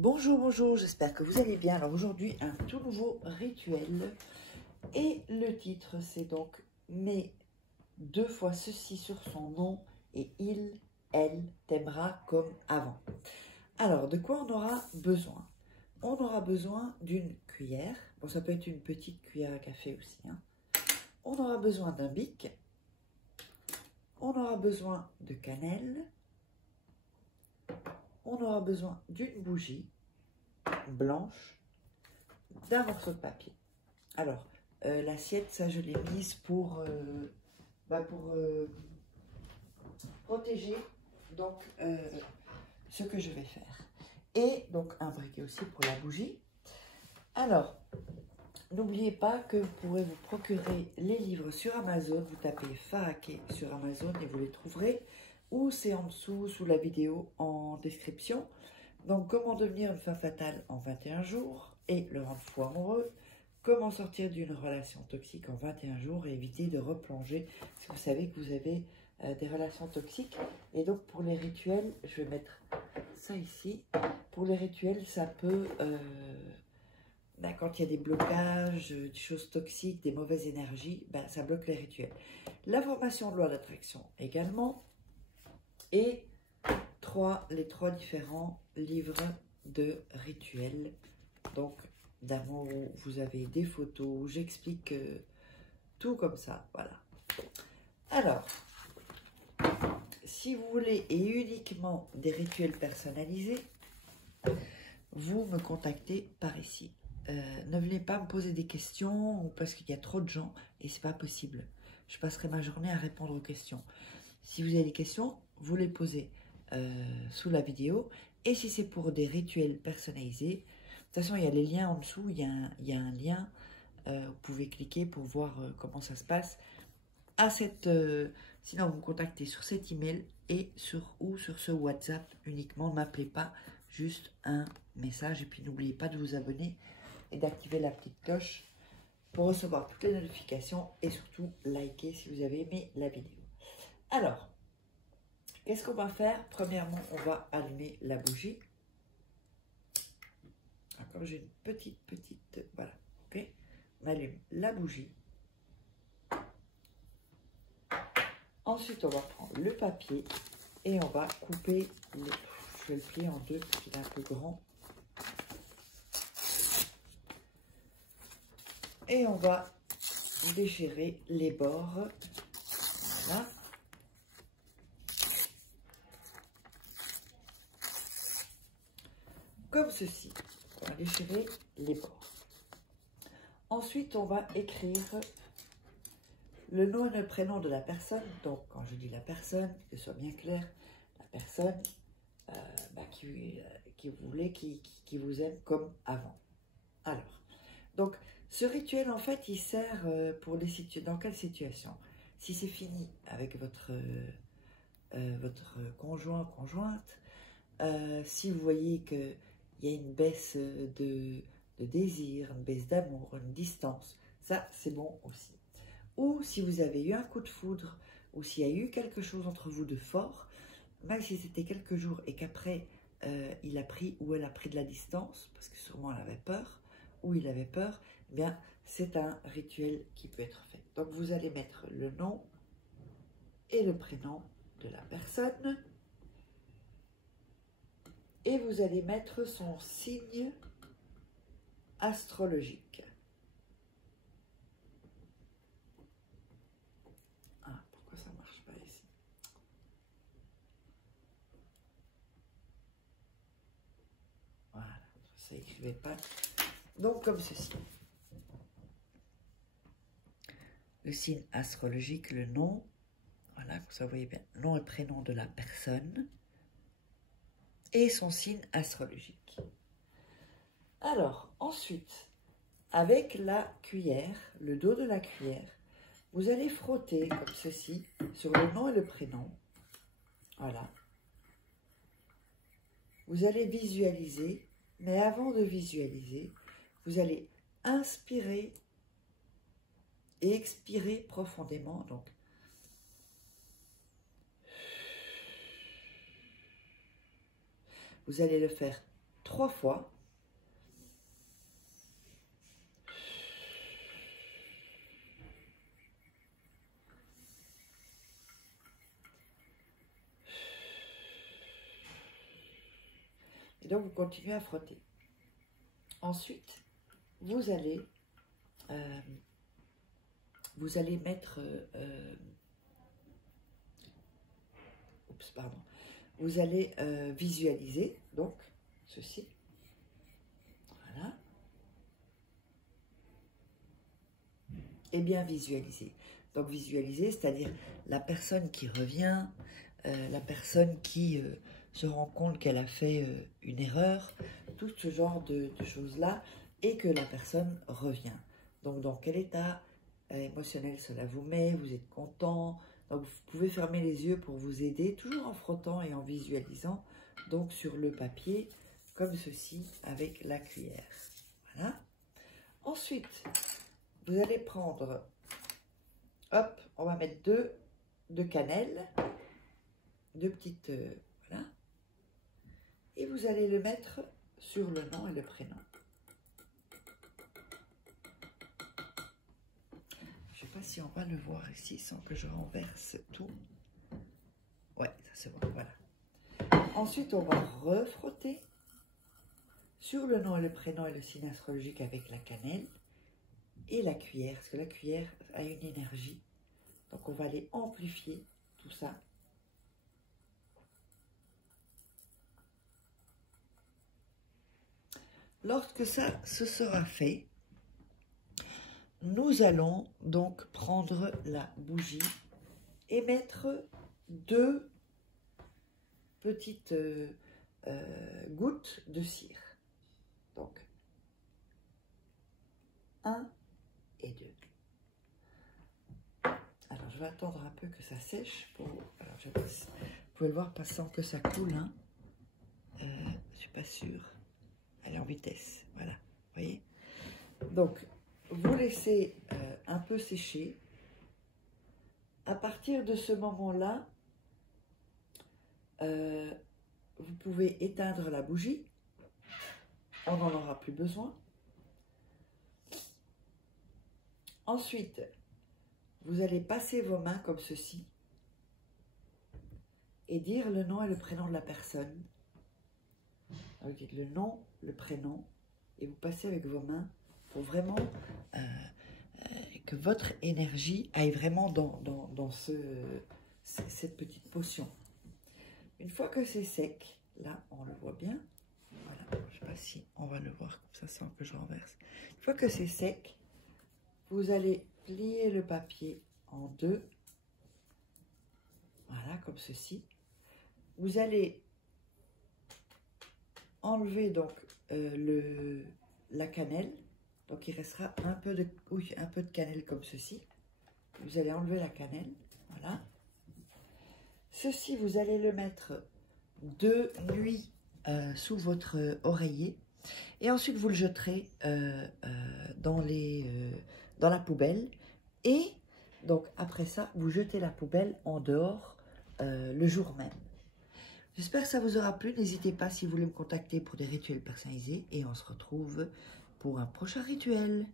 Bonjour, bonjour, j'espère que vous allez bien. Alors aujourd'hui, un tout nouveau rituel. Et le titre, c'est donc « Mets 2 fois ceci sur son nom et il, elle t'aimera comme avant ». Alors, de quoi on aura besoin? On aura besoin d'une cuillère. Bon, ça peut être une petite cuillère à café aussi, hein. On aura besoin d'un bic. On aura besoin de cannelle. On aura besoin d'une bougie blanche, d'un morceau de papier. Alors, l'assiette, ça je l'ai mise pour protéger donc ce que je vais faire. Et donc un briquet aussi pour la bougie. Alors, n'oubliez pas que vous pourrez vous procurer les livres sur Amazon. Vous tapez Faraké sur Amazon et vous les trouverez. Ou c'est en dessous, sous la vidéo, en description. Donc, comment devenir une femme fatale en 21 jours et le rendre fou amoureux. Comment sortir d'une relation toxique en 21 jours et éviter de replonger. Parce que vous savez que vous avez des relations toxiques. Et donc, pour les rituels, je vais mettre ça ici. Pour les rituels, ça peut... quand il y a des blocages, des choses toxiques, des mauvaises énergies, ça bloque les rituels. La formation de loi d'attraction également. Et les trois différents livres de rituels. Donc, d'amour, où vous avez des photos, où j'explique tout comme ça. Voilà. Alors, si vous voulez et uniquement des rituels personnalisés, vous me contactez par ici. Ne venez pas me poser des questions parce qu'il y a trop de gens et c'est pas possible. Je passerai ma journée à répondre aux questions. Si vous avez des questions, vous les posez sous la vidéo. Et si c'est pour des rituels personnalisés, de toute façon, il y a les liens en dessous. Il y a un lien. Vous pouvez cliquer pour voir comment ça se passe. Sinon, vous me contactez sur cet email et sur ce WhatsApp uniquement. Ne m'appelez pas, juste un message. Et puis, n'oubliez pas de vous abonner et d'activer la petite cloche pour recevoir toutes les notifications et surtout liker si vous avez aimé la vidéo. Alors, qu'est-ce qu'on va faire? Premièrement, on va allumer la bougie. Alors, comme j'ai une petite, voilà, ok. On allume la bougie. Ensuite, on va prendre le papier et on va couper les... Je vais le plier en deux parce qu'il est un peu grand. Et on va déchirer les bords. Voilà. Comme ceci. On va déchirer les bords. Ensuite, on va écrire le nom et le prénom de la personne. Donc, quand je dis la personne, que ce soit bien clair, la personne qui vous aime comme avant. Alors, donc, ce rituel, en fait, il sert pour dans quelle situation? Si c'est fini avec votre conjoint, conjointe, si vous voyez qu'il y a une baisse de désir, une baisse d'amour, une distance, ça, c'est bon aussi. Ou si vous avez eu un coup de foudre, ou s'il y a eu quelque chose entre vous de fort, même si c'était quelques jours et qu'après, il a pris ou elle a pris de la distance, parce que sûrement elle avait peur, ou il avait peur, eh bien, c'est un rituel qui peut être fait. Donc, vous allez mettre le nom et le prénom de la personne. Et vous allez mettre son signe astrologique. Ah, pourquoi ça ne marche pas ici? Voilà, ça n'écrivait pas. Donc, comme ceci. Le signe astrologique, le nom. Voilà, comme ça, vous voyez bien. Nom et prénom de la personne. Et son signe astrologique. Alors, ensuite, avec la cuillère, le dos de la cuillère, vous allez frotter comme ceci sur le nom et le prénom. Voilà. Vous allez visualiser, mais avant de visualiser, vous allez inspirer et expirer profondément. Donc, vous allez le faire 3 fois. Et donc, vous continuez à frotter. Ensuite, vous allez mettre... oups, pardon. Vous allez visualiser, donc, ceci. Voilà. Et bien visualiser. Donc, visualiser, c'est-à-dire la personne qui revient, la personne qui se rend compte qu'elle a fait une erreur, tout ce genre de choses-là, et que la personne revient. Donc, dans quel état émotionnel cela vous met, vous êtes content. Donc, vous pouvez fermer les yeux pour vous aider, toujours en frottant et en visualisant, donc sur le papier, comme ceci, avec la cuillère. Voilà. Ensuite, vous allez prendre, hop, on va mettre deux cannelles, deux petites, voilà. Et vous allez le mettre sur le nom et le prénom. Je ne sais pas si on va le voir ici sans que je renverse tout. Ouais, ça se voit, voilà. Ensuite, on va refrotter sur le nom et le prénom et le signe astrologique avec la cannelle et la cuillère, parce que la cuillère a une énergie. Donc, on va aller amplifier tout ça. Lorsque ça se sera fait, nous allons donc prendre la bougie et mettre 2 petites gouttes de cire. Donc, 1 et 2. Alors, je vais attendre un peu que ça sèche. Alors, vous pouvez le voir passant que ça coule. Hein. Je ne suis pas sûre. Elle est en vitesse. Voilà. Vous voyez? Donc, vous laissez un peu sécher. À partir de ce moment-là, vous pouvez éteindre la bougie. On n'en aura plus besoin. Ensuite, vous allez passer vos mains comme ceci et dire le nom et le prénom de la personne. Vous dites le nom, le prénom, et vous passez avec vos mains pour vraiment que votre énergie aille vraiment dans cette petite potion. Une fois que c'est sec, là on le voit bien, voilà, je ne sais pas si on va le voir comme ça sans que je renverse. Une fois que c'est sec, vous allez plier le papier en 2, voilà, comme ceci. Vous allez enlever donc la cannelle, donc il restera un peu de cannelle comme ceci. Vous allez enlever la cannelle, voilà. Ceci, vous allez le mettre 2 nuits sous votre oreiller et ensuite vous le jeterez dans la poubelle. Et donc après ça, vous jetez la poubelle en dehors le jour même. J'espère que ça vous aura plu. N'hésitez pas si vous voulez me contacter pour des rituels personnalisés et on se retrouve pour un prochain rituel.